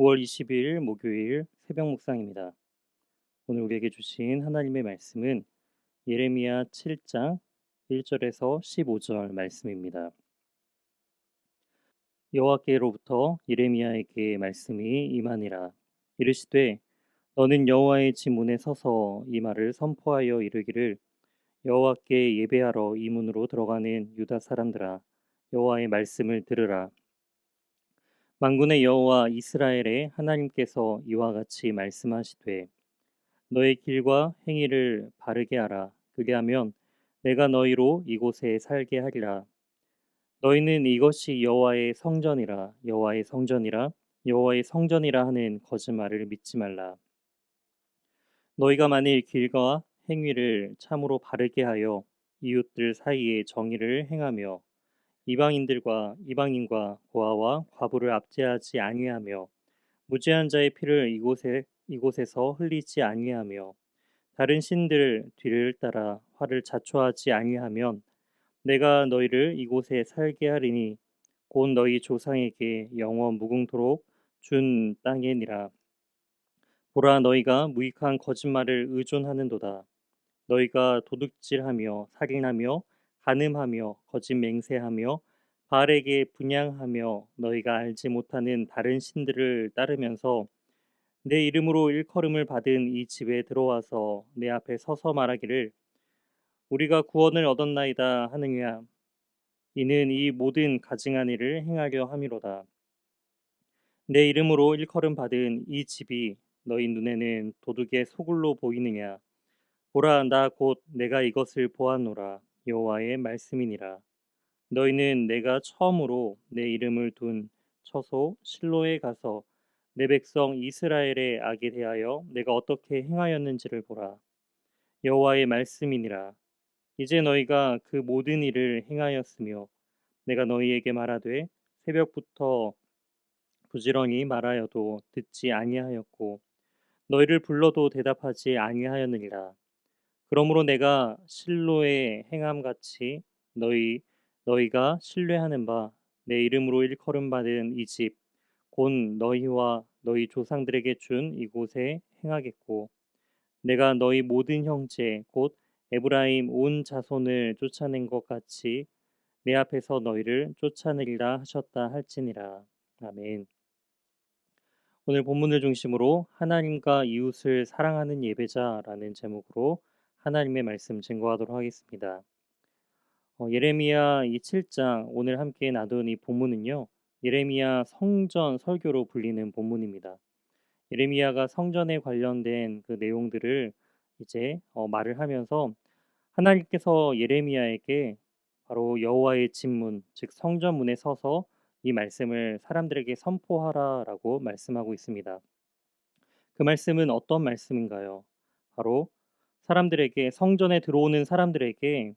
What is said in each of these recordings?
5월 20일 목요일 새벽 묵상입니다. 오늘 우리에게 주신 하나님의 말씀은 예레미야 7장 1절에서 15절 말씀입니다. 여호와께로부터 예레미야에게 말씀이 임하니라. 이르시되 너는 여호와의 집 문에 서서 이 말을 선포하여 이르기를 여호와께 예배하러 이 문으로 들어가는 유다 사람들아 여호와의 말씀을 들으라. 만군의 여호와 이스라엘의 하나님께서 이와 같이 말씀하시되 너의 길과 행위를 바르게 하라. 그리하면 내가 너희로 이곳에 살게 하리라. 너희는 이것이 여호와의 성전이라 여호와의 성전이라 여호와의 성전이라 하는 거짓말을 믿지 말라. 너희가 만일 길과 행위를 참으로 바르게 하여 이웃들 사이에 정의를 행하며 이방인과 고아와 과부를 압제하지 아니하며 무죄한 자의 피를 이곳에서 흘리지 아니하며 다른 신들 뒤를 따라 화를 자초하지 아니하면 내가 너희를 이곳에 살게 하리니 곧 너희 조상에게 영원 무궁토록 준 땅이니라. 보라 너희가 무익한 거짓말을 의존하는도다. 너희가 도둑질하며 살인하며 간음하며 거짓 맹세하며 바알에게 분향하며 너희가 알지 못하는 다른 신들을 따르면서 내 이름으로 일컬음을 받은 이 집에 들어와서 내 앞에 서서 말하기를 우리가 구원을 얻었나이다 하느냐. 이는 이 모든 가증한 일을 행하려 함이로다. 내 이름으로 일컬음 받은 이 집이 너희 눈에는 도둑의 소굴로 보이느냐. 보라 나 곧 내가 이것을 보았노라. 여호와의 말씀이니라. 너희는 내가 처음으로 내 이름을 둔 처소 실로에 가서 내 백성 이스라엘의 악에 대하여 내가 어떻게 행하였는지를 보라. 여호와의 말씀이니라. 이제 너희가 그 모든 일을 행하였으며 내가 너희에게 말하되 새벽부터 부지런히 말하여도 듣지 아니하였고 너희를 불러도 대답하지 아니하였느니라. 그러므로 내가 실로의 행함 같이 너희가 신뢰하는 바 내 이름으로 일컬음 받은 이 집 곧 너희와 너희 조상들에게 준 이곳에 행하겠고 내가 너희 모든 형제 곧 에브라임 온 자손을 쫓아낸 것 같이 내 앞에서 너희를 쫓아내리라 하셨다 할지니라. 아멘. 오늘 본문을 중심으로 하나님과 이웃을 사랑하는 예배자라는 제목으로 하나님의 말씀 증거하도록 하겠습니다. 예레미야 이 7장 오늘 함께 나눈 이 본문은요. 예레미야 성전 설교로 불리는 본문입니다. 예레미야가 성전에 관련된 그 내용들을 이제 말을 하면서 하나님께서 예레미야에게 바로 여호와의 집문, 즉 성전문에 서서 이 말씀을 사람들에게 선포하라라고 말씀하고 있습니다. 그 말씀은 어떤 말씀인가요? 바로 사람들에게 성전에 들어오는 사람들에게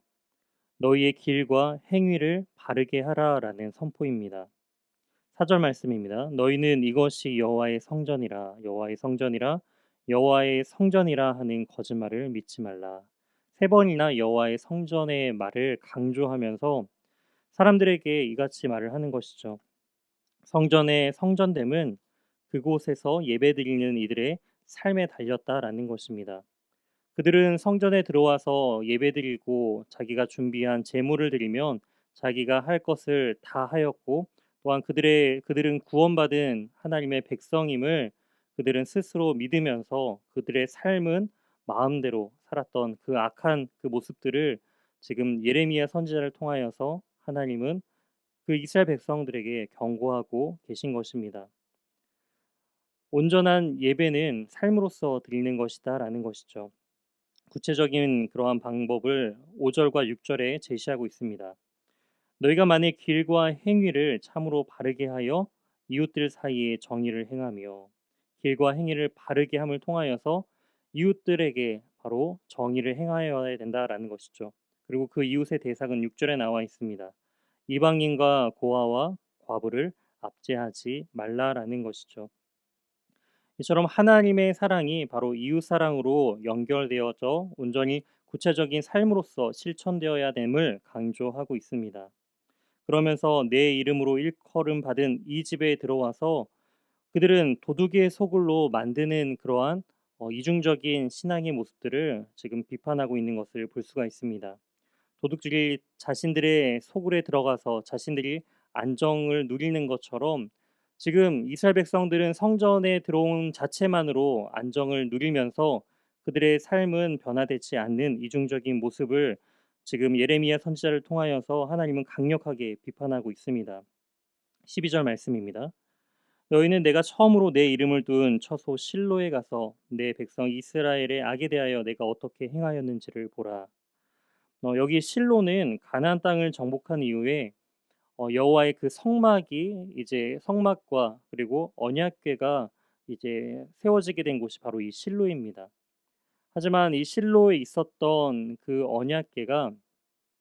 너희의 길과 행위를 바르게 하라라는 선포입니다. 4절 말씀입니다. 너희는 이것이 여호와의 성전이라 여호와의 성전이라 여호와의 성전이라 하는 거짓말을 믿지 말라. 세 번이나 여호와의 성전의 말을 강조하면서 사람들에게 이같이 말을 하는 것이죠. 성전의 성전됨은 그곳에서 예배드리는 이들의 삶에 달렸다라는 것입니다. 그들은 성전에 들어와서 예배드리고 자기가 준비한 제물을 드리면 자기가 할 것을 다 하였고 또한 그들은 구원받은 하나님의 백성임을 그들은 스스로 믿으면서 그들의 삶은 마음대로 살았던 그 악한 그 모습들을 지금 예레미야 선지자를 통하여서 하나님은 그 이스라엘 백성들에게 경고하고 계신 것입니다. 온전한 예배는 삶으로서 드리는 것이다라는 것이죠. 구체적인 그러한 방법을 5절과 6절에 제시하고 있습니다. 너희가 만일 길과 행위를 참으로 바르게 하여 이웃들 사이에 정의를 행하며 길과 행위를 바르게 함을 통하여서 이웃들에게 바로 정의를 행하여야 된다라는 것이죠. 그리고 그 이웃의 대상은 6절에 나와 있습니다. 이방인과 고아와 과부를 압제하지 말라라는 것이죠. 이처럼 하나님의 사랑이 바로 이웃 사랑으로 연결되어져 온전히 구체적인 삶으로서 실천되어야 됨을 강조하고 있습니다. 그러면서 내 이름으로 일컬음 받은 이 집에 들어와서 그들은 도둑의 소굴로 만드는 그러한 이중적인 신앙의 모습들을 지금 비판하고 있는 것을 볼 수가 있습니다. 도둑들이 자신들의 소굴에 들어가서 자신들이 안정을 누리는 것처럼 지금 이스라엘 백성들은 성전에 들어온 자체만으로 안정을 누리면서 그들의 삶은 변화되지 않는 이중적인 모습을 지금 예레미야 선지자를 통하여서 하나님은 강력하게 비판하고 있습니다. 12절 말씀입니다. 너희는 내가 처음으로 내 이름을 둔 처소 실로에 가서 내 백성 이스라엘의 악에 대하여 내가 어떻게 행하였는지를 보라. 여기 실로는 가나안 땅을 정복한 이후에 여호와의 그 성막이 이제 성막과 그리고 언약궤가 이제 세워지게 된 곳이 바로 이 실로입니다. 하지만 이 실로에 있었던 그 언약궤가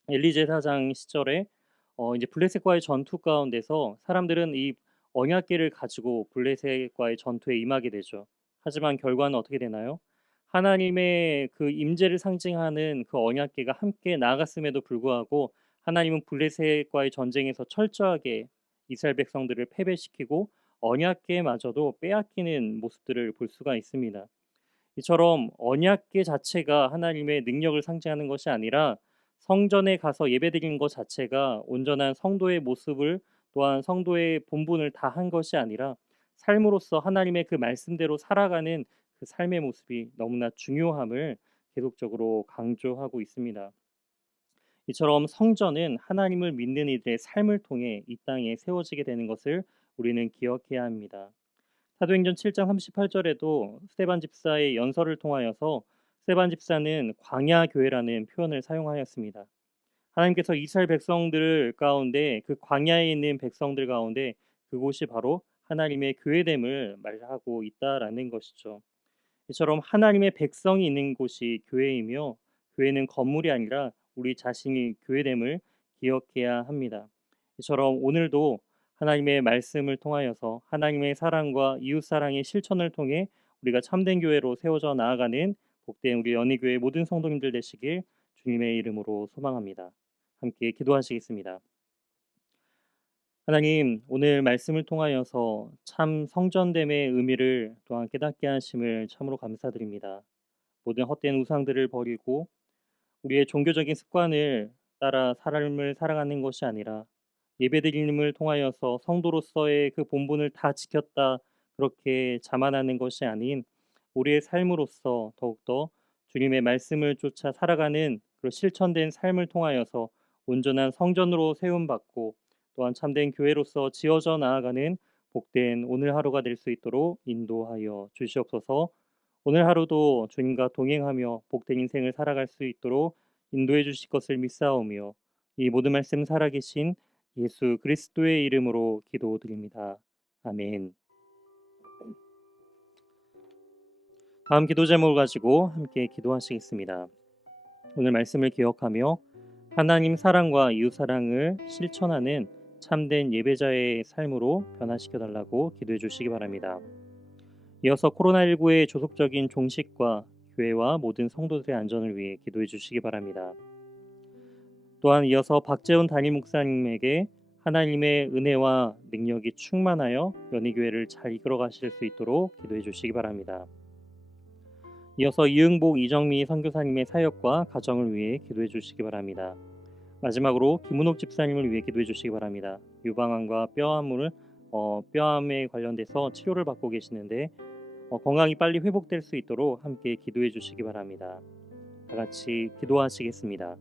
엘리 제사장 시절에 이제 블레셋과의 전투 가운데서 사람들은 이 언약궤를 가지고 블레셋과의 전투에 임하게 되죠. 하지만 결과는 어떻게 되나요? 하나님의 그 임재를 상징하는 그 언약궤가 함께 나아갔음에도 불구하고 하나님은 블레셋과의 전쟁에서 철저하게 이스라엘 백성들을 패배시키고 언약궤마저도 빼앗기는 모습들을 볼 수가 있습니다. 이처럼 언약궤 자체가 하나님의 능력을 상징하는 것이 아니라 성전에 가서 예배드리는 것 자체가 온전한 성도의 모습을 또한 성도의 본분을 다한 것이 아니라 삶으로서 하나님의 그 말씀대로 살아가는 그 삶의 모습이 너무나 중요함을 계속적으로 강조하고 있습니다. 이처럼 성전은 하나님을 믿는 이들의 삶을 통해 이 땅에 세워지게 되는 것을 우리는 기억해야 합니다. 사도행전 7장 38절에도 스데반 집사의 연설을 통하여서 스데반 집사는 광야 교회라는 표현을 사용하였습니다. 하나님께서 이스라엘 백성들 가운데 그 광야에 있는 백성들 가운데 그곳이 바로 하나님의 교회됨을 말하고 있다라는 것이죠. 이처럼 하나님의 백성이 있는 곳이 교회이며 교회는 건물이 아니라 우리 자신이 교회됨을 기억해야 합니다. 이처럼 오늘도 하나님의 말씀을 통하여서 하나님의 사랑과 이웃 사랑의 실천을 통해 우리가 참된 교회로 세워져 나아가는 복된 우리 연희교회 모든 성도님들 되시길 주님의 이름으로 소망합니다. 함께 기도하시겠습니다. 하나님, 오늘 말씀을 통하여서 참 성전됨의 의미를 또한 깨닫게 하심을 참으로 감사드립니다. 모든 헛된 우상들을 버리고 우리의 종교적인 습관을 따라 삶을 살아가는 것이 아니라 예배드림을 통하여서 성도로서의 그 본분을 다 지켰다 그렇게 자만하는 것이 아닌 우리의 삶으로서 더욱더 주님의 말씀을 쫓아 살아가는 그 실천된 삶을 통하여서 온전한 성전으로 세움받고 또한 참된 교회로서 지어져 나아가는 복된 오늘 하루가 될 수 있도록 인도하여 주시옵소서. 오늘 하루도 주님과 동행하며 복된 인생을 살아갈 수 있도록 인도해 주실 것을 믿사오며 이 모든 말씀 살아계신 예수 그리스도의 이름으로 기도드립니다. 아멘. 다음 기도 제목을 가지고 함께 기도하시겠습니다. 오늘 말씀을 기억하며 하나님 사랑과 이웃 사랑을 실천하는 참된 예배자의 삶으로 변화시켜 달라고 기도해 주시기 바랍니다. 이어서 코로나19의 조속적인 종식과 교회와 모든 성도들의 안전을 위해 기도해 주시기 바랍니다. 또한 이어서 박재훈 담임 목사님에게 하나님의 은혜와 능력이 충만하여 연희교회를 잘 이끌어 가실 수 있도록 기도해 주시기 바랍니다. 이어서 이응복 이정미 선교사님의 사역과 가정을 위해 기도해 주시기 바랍니다. 마지막으로 김은옥 집사님을 위해 기도해 주시기 바랍니다. 유방암과 뼈암에 관련돼서 치료를 받고 계시는데 건강이 빨리 회복될 수 있도록 함께 기도해 주시기 바랍니다. 다 같이 기도하시겠습니다.